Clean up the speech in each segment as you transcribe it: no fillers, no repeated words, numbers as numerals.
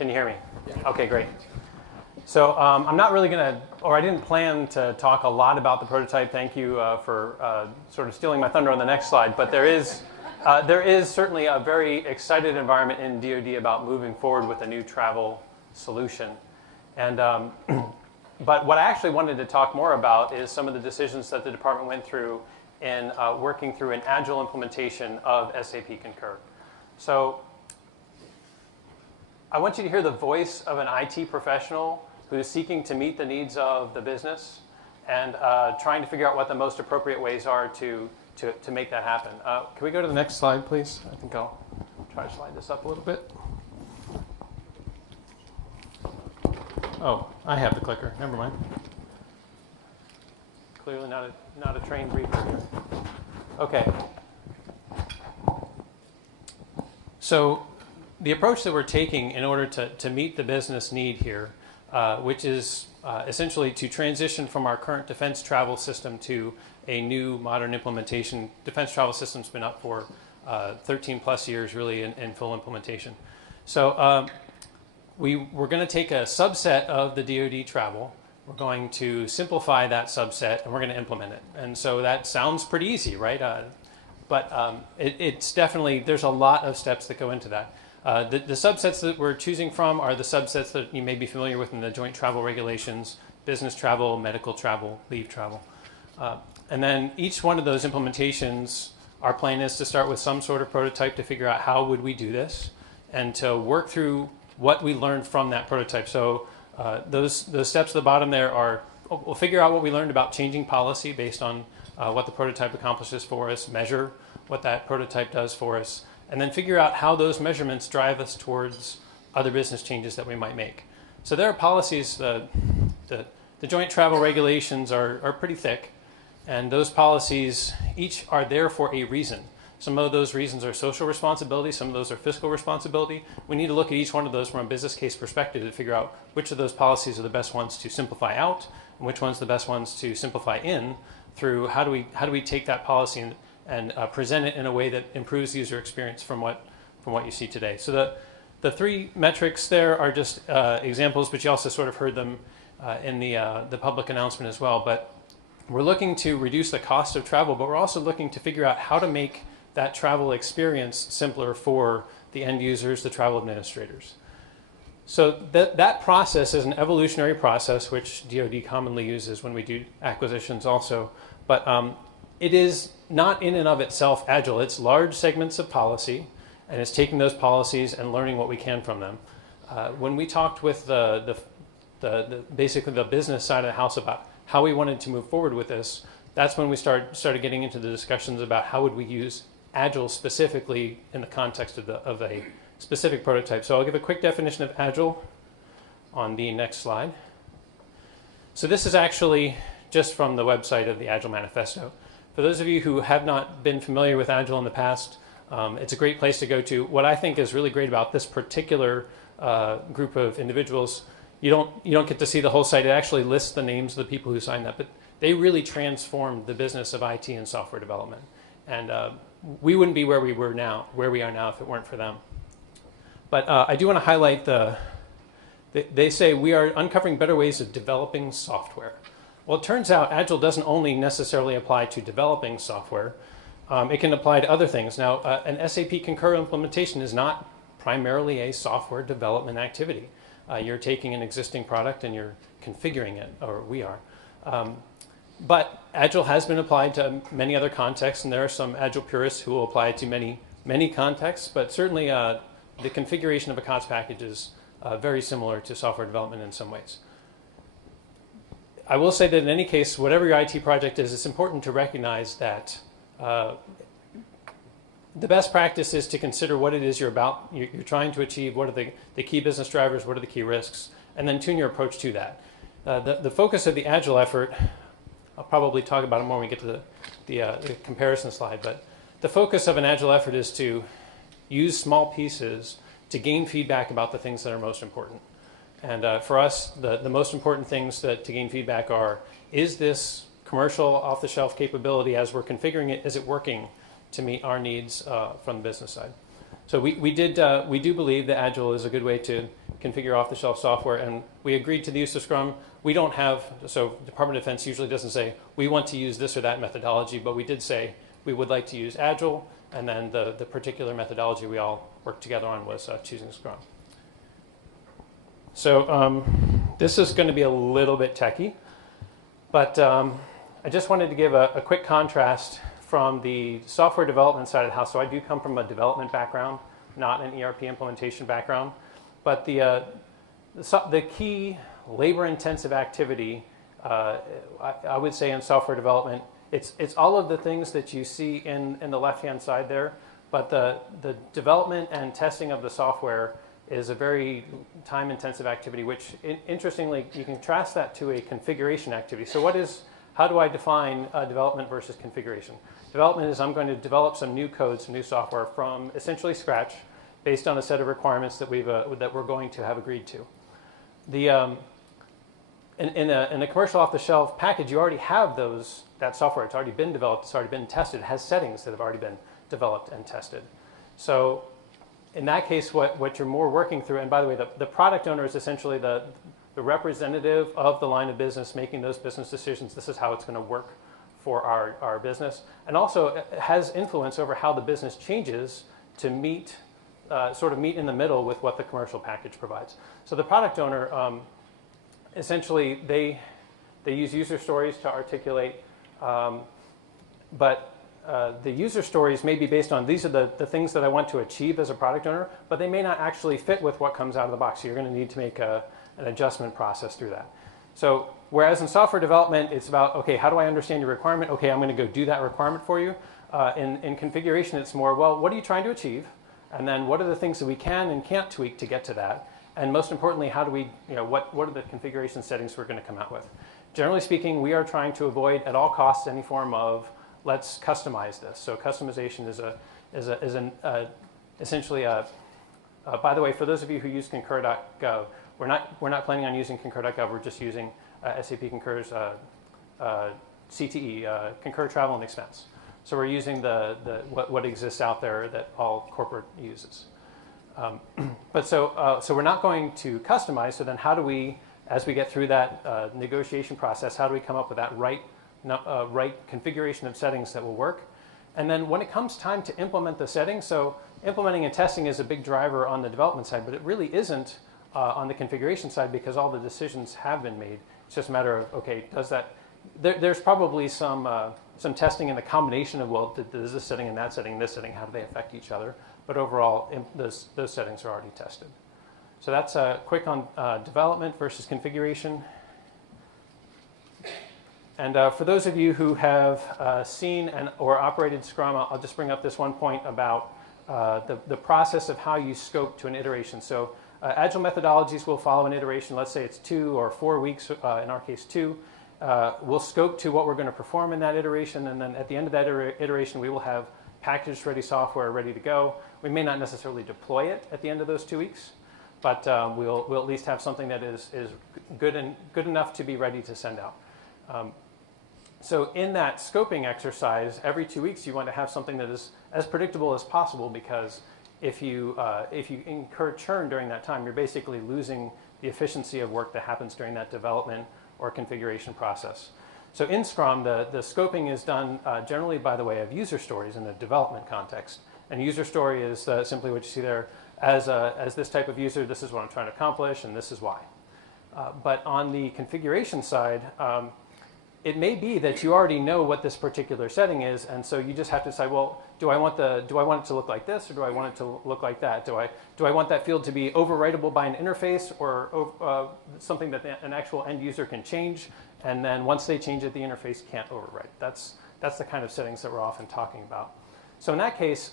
Can you hear me? Yeah. Okay, great. So I'm not really going to, or I didn't plan to talk a lot about the prototype. Thank you for sort of stealing my thunder on the next slide. But there is certainly a very excited environment in DoD about moving forward with a new travel solution. And but what I actually wanted to talk more about is some of the decisions that the department went through in working through an Agile implementation of SAP Concur. So I want you to hear the voice of an IT professional who is seeking to meet the needs of the business and trying to figure out what the most appropriate ways are to make that happen. Can we go to the next slide, please? I think I'll try to slide this up a little bit. Oh, I have the clicker. Never mind. Clearly not a trained reader here. Okay. So the approach that we're taking in order to meet the business need here, which is essentially to transition from our current defense travel system to a new modern implementation. Defense travel system's been up for 13 plus years really in full implementation. So we're going to take a subset of the DoD travel. We're going to simplify that subset and we're going to implement it. And so that sounds pretty easy, right? But it's definitely, there's a lot of steps that go into that. The subsets that we're choosing from are the subsets that you may be familiar with in the joint travel regulations: business travel, medical travel, leave travel. And then each one of those implementations, our plan is to start with some sort of prototype to figure out how would we do this and to work through what we learned from that prototype. So those steps at the bottom there are, we'll figure out what we learned about changing policy based on what the prototype accomplishes for us, measure what that prototype does for us, and then figure out how those measurements drive us towards other business changes that we might make. So there are policies, the joint travel regulations are pretty thick, and those policies each are there for a reason. Some of those reasons are social responsibility, some of those are fiscal responsibility. We need to look at each one of those from a business case perspective to figure out which of those policies are the best ones to simplify out, and which ones are the best ones to simplify in through how do we take that policy and present it in a way that improves user experience from what you see today. So the three metrics there are just examples, but you also sort of heard them in the public announcement as well. But we're looking to reduce the cost of travel, but we're also looking to figure out how to make that travel experience simpler for the end users, the travel administrators. So that process is an evolutionary process, which DoD commonly uses when we do acquisitions also. But it is not in and of itself agile. It's large segments of policy, and it's taking those policies and learning what we can from them. When we talked with basically the business side of the house about how we wanted to move forward with this, that's when we started getting into the discussions about how would we use Agile specifically in the context of a specific prototype. So I'll give a quick definition of Agile on the next slide. So this is actually just from the website of the Agile Manifesto. For those of you who have not been familiar with Agile in the past, it's a great place to go to. What I think is really great about this particular group of individuals, you don't get to see the whole site. It actually lists the names of the people who signed up, but they really transformed the business of IT and software development. And we wouldn't be where we are now if it weren't for them. But I do want to highlight they say we are uncovering better ways of developing software. Well, it turns out Agile doesn't only necessarily apply to developing software. It can apply to other things. Now, an SAP Concur implementation is not primarily a software development activity. You're taking an existing product and you're configuring it, or we are. But Agile has been applied to many other contexts, and there are some Agile purists who will apply it to many contexts, but certainly the configuration of a COTS package is very similar to software development in some ways. I will say that in any case, whatever your IT project is, it's important to recognize that the best practice is to consider what it is you're trying to achieve, what are the key business drivers, what are the key risks, and then tune your approach to that. The focus of the Agile effort, I'll probably talk about it more when we get to the comparison slide, but the focus of an Agile effort is to use small pieces to gain feedback about the things that are most important. And for us, the most important things to gain feedback are, is this commercial off-the-shelf capability as we're configuring it, is it working to meet our needs from the business side? So we do believe that Agile is a good way to configure off-the-shelf software, and we agreed to the use of Scrum. We don't have, so Department of Defense usually doesn't say, we want to use this or that methodology, but we did say we would like to use Agile, and then the particular methodology we all worked together on was choosing Scrum. So this is going to be a little bit techy, but I just wanted to give a quick contrast from the software development side of the house. So I do come from a development background, not an ERP implementation background. But the key labor-intensive activity, I would say in software development, it's all of the things that you see in the left-hand side there. But the development and testing of the software is a very time-intensive activity, which interestingly, you can contrast that to a configuration activity. So how do I define development versus configuration? Development is I'm going to develop some new code, some new software from essentially scratch based on a set of requirements that we're going to have agreed to. In a commercial off-the-shelf package, you already have that software. It's already been developed. It's already been tested. It has settings that have already been developed and tested. So in that case, what you're more working through, and by the way, the product owner is essentially the representative of the line of business making those business decisions. This is how it's going to work for our business. And also has influence over how the business changes to sort of meet in the middle with what the commercial package provides. So the product owner, essentially, they use user stories to articulate, but the user stories may be based on these are the things that I want to achieve as a product owner, but they may not actually fit with what comes out of the box. So you're going to need to make an adjustment process through that. So whereas in software development, it's about, okay, how do I understand your requirement? Okay, I'm going to go do that requirement for you. In configuration, it's more, well, what are you trying to achieve? And then what are the things that we can and can't tweak to get to that? And most importantly, how do we, what are the configuration settings we're going to come out with? Generally speaking, we are trying to avoid at all costs any form of let's customize this. So customization is essentially by the way, for those of you who use Concur.gov, we're not planning on using Concur.gov. We're just using SAP Concur's CTE, Concur Travel and Expense. So we're using what exists out there that all corporate uses. But so we're not going to customize. So then how do we, as we get through that negotiation process, how do we come up with that right configuration of settings that will work? And then when it comes time to implement the settings, so implementing and testing is a big driver on the development side, but it really isn't on the configuration side because all the decisions have been made. It's just a matter of, okay, there's probably some testing in the combination of, well, does this setting and that setting and this setting, how do they affect each other? But overall, those settings are already tested. So that's quick on development versus configuration. And for those of you who have seen or operated Scrum, I'll just bring up this one point about the process of how you scope to an iteration. So Agile methodologies will follow an iteration. Let's say it's 2 or 4 weeks, in our case 2. We'll scope to what we're going to perform in that iteration, and then at the end of that iteration, we will have packaged ready software ready to go. We may not necessarily deploy it at the end of those 2 weeks, but we'll at least have something that is good enough to be ready to send out. So in that scoping exercise, every 2 weeks you want to have something that is as predictable as possible, because if you incur churn during that time, you're basically losing the efficiency of work that happens during that development or configuration process. So in Scrum, the scoping is done generally by the way of user stories in a development context. And user story is simply what you see there. As this type of user, this is what I'm trying to accomplish, and this is why. But on the configuration side, it may be that you already know what this particular setting is, and so you just have to decide, well, do I want it to look like this, or do I want it to look like that? Do I want that field to be overwritable by an interface, or something that an actual end user can change, and then once they change it, the interface can't overwrite? That's the kind of settings that we're often talking about. So in that case,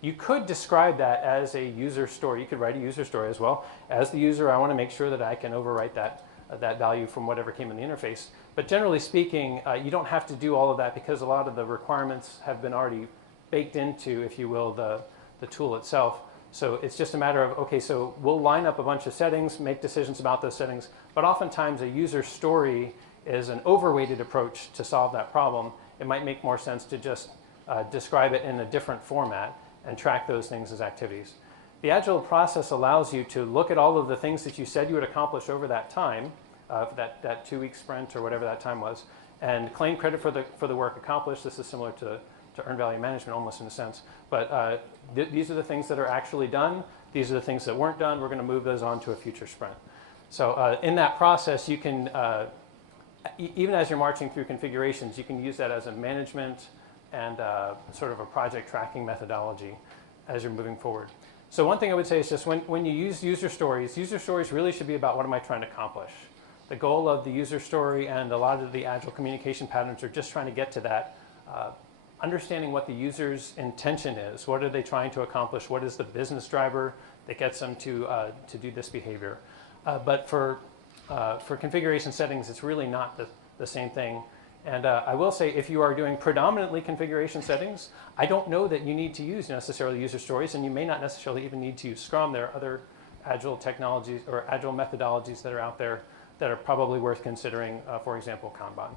you could describe that as a user story. You could write a user story as well. As the user, I want to make sure that I can overwrite that value from whatever came in the interface. But generally speaking, you don't have to do all of that because a lot of the requirements have been already baked into, if you will, the tool itself. So it's just a matter of, okay, so we'll line up a bunch of settings, make decisions about those settings, but oftentimes a user story is an overweighted approach to solve that problem. It might make more sense to just describe it in a different format and track those things as activities. the Agile process allows you to look at all of the things that you said you would accomplish over that time, that 2-week sprint or whatever that time was, and claim credit for the work accomplished. This is similar to earned value management almost in a sense. But these are the things that are actually done. These are the things that weren't done. We're going to move those on to a future sprint. So in that process, you can, even as you're marching through configurations, you can use that as a management and sort of a project tracking methodology as you're moving forward. So one thing I would say is just when you use user stories really should be about what am I trying to accomplish. The goal of the user story and a lot of the Agile communication patterns are just trying to get to that, understanding what the user's intention is. What are they trying to accomplish? What is the business driver that gets them to do this behavior? But for configuration settings, it's really not the same thing. And I will say, if you are doing predominantly configuration settings, I don't know that you need to use necessarily user stories, and you may not necessarily even need to use Scrum. There are other Agile technologies or Agile methodologies that are out there that are probably worth considering, for example, Kanban.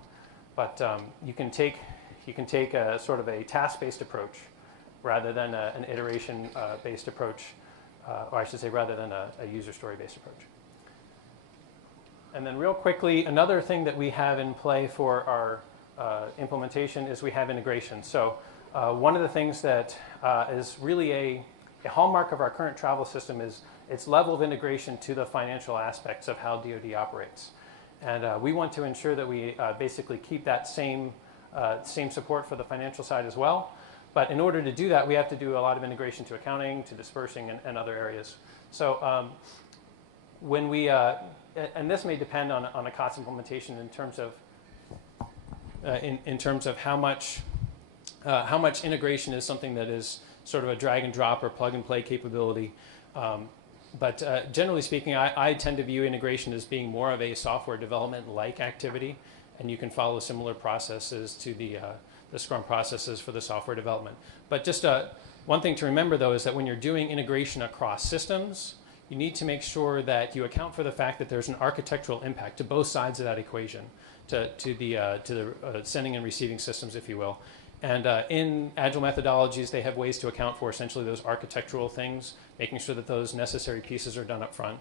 But you can take a sort of a task-based approach rather than an iteration-based approach, or I should say rather than a user story-based approach. And then real quickly, another thing that we have in play for our implementation is we have integration. So one of the things that is really a hallmark of our current travel system is its level of integration to the financial aspects of how DoD operates. And we want to ensure that we basically keep that same support for the financial side as well. But in order to do that, we have to do a lot of integration to accounting, to dispersing, and other areas. So when we, and this may depend on a cost implementation in terms of how much integration is something that is sort of a drag and drop or plug and play capability. But generally speaking, I tend to view integration as being more of a software development-like activity, and you can follow similar processes to the Scrum processes for the software development. But just one thing to remember, though, is that when you're doing integration across systems, you need to make sure that you account for the fact that there's an architectural impact to both sides of that equation, to the sending and receiving systems, if you will. And in Agile methodologies, they have ways to account for essentially those architectural things, making sure that those necessary pieces are done up front.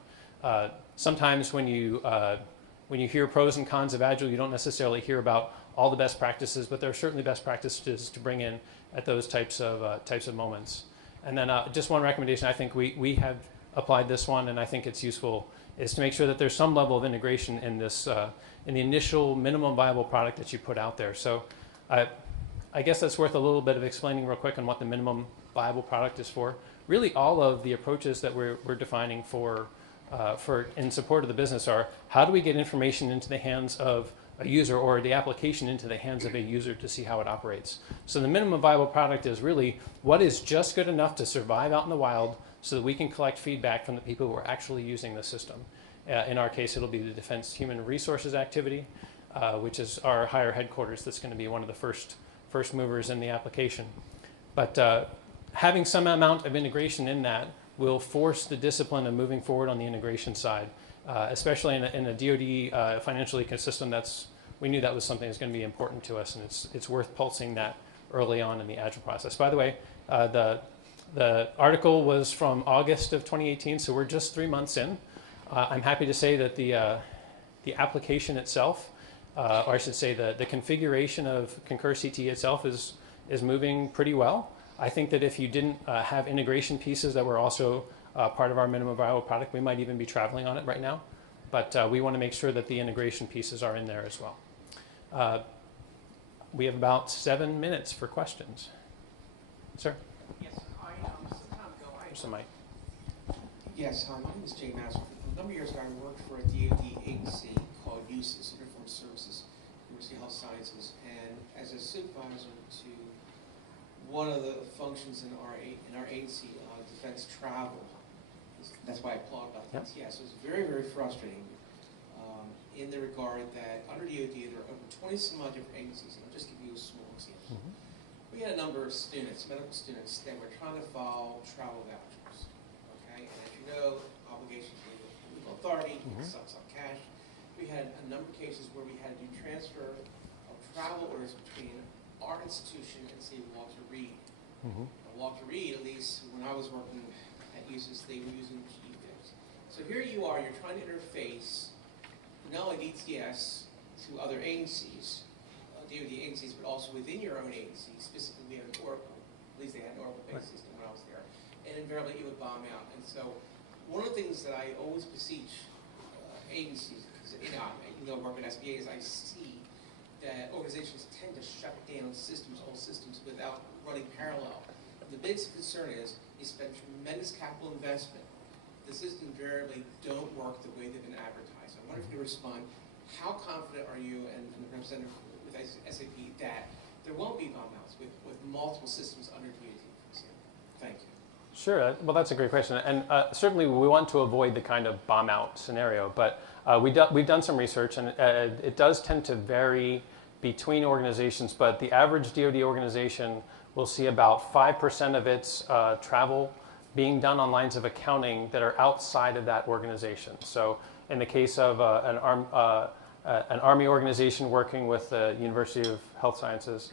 Sometimes when you hear pros and cons of Agile, you don't necessarily hear about all the best practices, but there are certainly best practices to bring in at those types of moments. And then just one recommendation, I think we have applied this one, and I think it's useful, is to make sure that there's some level of integration in this, in the initial minimum viable product that you put out there. So I guess that's worth a little bit of explaining real quick on what the minimum viable product is for. Really, all of the approaches that we're defining for in support of the business are, how do we get information into the hands of a user, or the application into the hands of a user to see how it operates. So the minimum viable product is really what is just good enough to survive out in the wild so that we can collect feedback from the people who are actually using the system. In our case, it'll be the Defense Human Resources activity, which is our higher headquarters that's going to be one of the first movers in the application. But having some amount of integration in that will force the discipline of moving forward on the integration side, especially in a DoD financial ecosystem. We knew that was something that's going to be important to us, and it's worth pulsing that early on in the Agile process. By the way, the article was from August of 2018, so we're just 3 months in. I'm happy to say that the application itself, or I should say the configuration of Concur CT itself is moving pretty well. I think that if you didn't have integration pieces that were also part of our minimum viable product, we might even be traveling on it right now. But we want to make sure that the integration pieces are in there as well. We have about 7 minutes for questions. Sir? Yes, some time ago, There's some mic. Yes, hi, my name is Jay Master. A number of years ago, I worked for a DoD agency called USIS, Uniform Services, University of Health Sciences, and as a supervisor to one of the functions in our agency, defense travel. That's why I applaud about this. Yep. Yes, it was very, very frustrating in the regard that under DoD there are over 20 some odd different agencies, and I'll just give you a small example. Mm-hmm. We had a number of students, medical students, that were trying to file travel vouchers. Okay, and as you know, obligations to the legal authority, some cash. We had a number of cases where we had to do transfer of travel orders between our institution and say Walter Reed. Mm-hmm. Walter Reed, at least when I was working at uses, they were using GFIBs. So here you are, you're trying to interface not only DTS to other agencies, DoD agencies, but also within your own agency, specifically an Oracle. At least they had an Oracle-based system when I was there. And invariably it would bomb out. And so one of the things that I always beseech agencies, because I work with SBA, is I see that organizations tend to shut down systems, old systems, without running parallel. And the biggest concern is you spend tremendous capital investment. The systems invariably don't work the way they've been advertised. I wonder if you can respond, how confident are you and the representative with SAP that there won't be bomb outs with multiple systems under DoD, for example? Thank you. Sure. Well, that's a great question. And certainly we want to avoid the kind of bomb out scenario. But we've done some research, and it does tend to vary between organizations. But the average DoD organization will see about 5% of its travel being done on lines of accounting that are outside of that organization. So in the case of an Army organization working with the University of Health Sciences,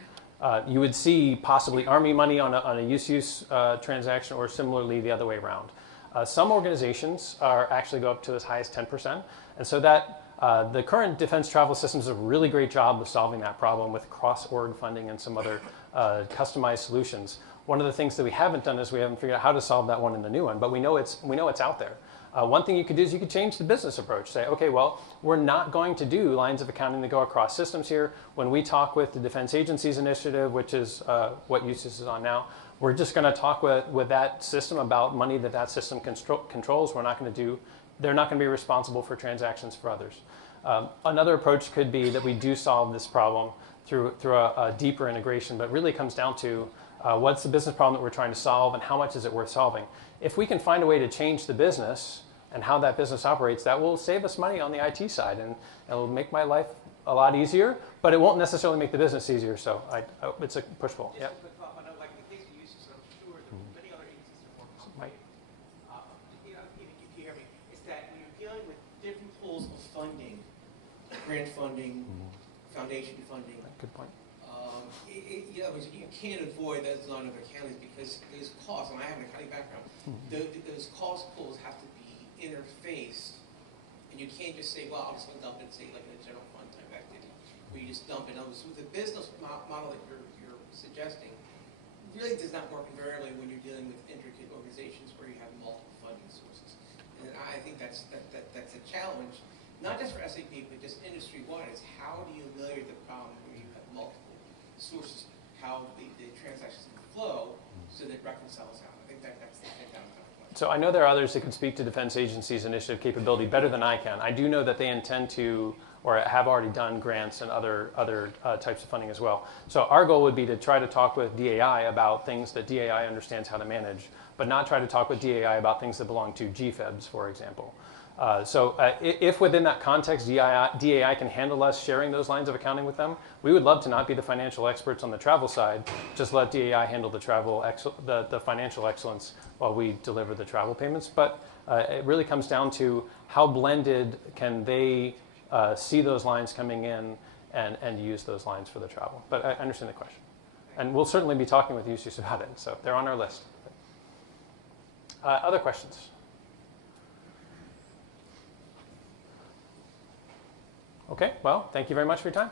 you would see possibly Army money on a use transaction, or similarly the other way around. Some organizations actually go up to as high as 10%, and so that the current defense travel systems do a really great job of solving that problem with cross-org funding and some other customized solutions. One of the things that we haven't done is we haven't figured out how to solve that one in the new one, but we know it's out there. One thing you could do is you could change the business approach. Say, okay, well, we're not going to do lines of accounting that go across systems here. When we talk with the Defense Agencies Initiative, which is what USIS is on now, we're just going to talk with that system about money that system controls. They're not going to be responsible for transactions for others. Another approach could be that we do solve this problem through a deeper integration, but really comes down to what's the business problem that we're trying to solve and how much is it worth solving. If we can find a way to change the business and how that business operates, that will save us money on the IT side, and it'll make my life a lot easier, but it won't necessarily make the business easier, so it's a push-pull. Just Yep. a quick follow-up. I know, like the case of USIS, I'm sure that many other agencies are more complicated. If you hear me, is that when you're dealing with different pools of funding, grant funding, foundation funding, Good point. you can't avoid those line of accountings because those costs, and I have an accounting background, those cost pools have to be interfaced, and you can't just say, well, I'm just going to dump it, say, like in a general fund type activity, where you just dump it. With the business model that you're suggesting, really does not work invariably when you're dealing with intricate organizations where you have multiple funding sources. And I think that's a challenge, not just for SAP, but just industry-wide, is how do you ameliorate the problem where you have multiple sources, how the transactions can flow so that it reconciles out. I think that's the thing that I'm talking about. So I know there are others that can speak to Defense Agencies Initiative capability better than I can. I do know that they intend to, or have already done, grants and other types of funding as well. So our goal would be to try to talk with DAI about things that DAI understands how to manage, but not try to talk with DAI about things that belong to GFIBs, for example. If within that context DAI can handle us sharing those lines of accounting with them, we would love to not be the financial experts on the travel side, just let DAI handle the financial excellence while we deliver the travel payments. But it really comes down to how blended can they see those lines coming in and use those lines for the travel. But I understand the question. And we'll certainly be talking with USIS about it, so they're on our list. Other questions? Okay, well, thank you very much for your time.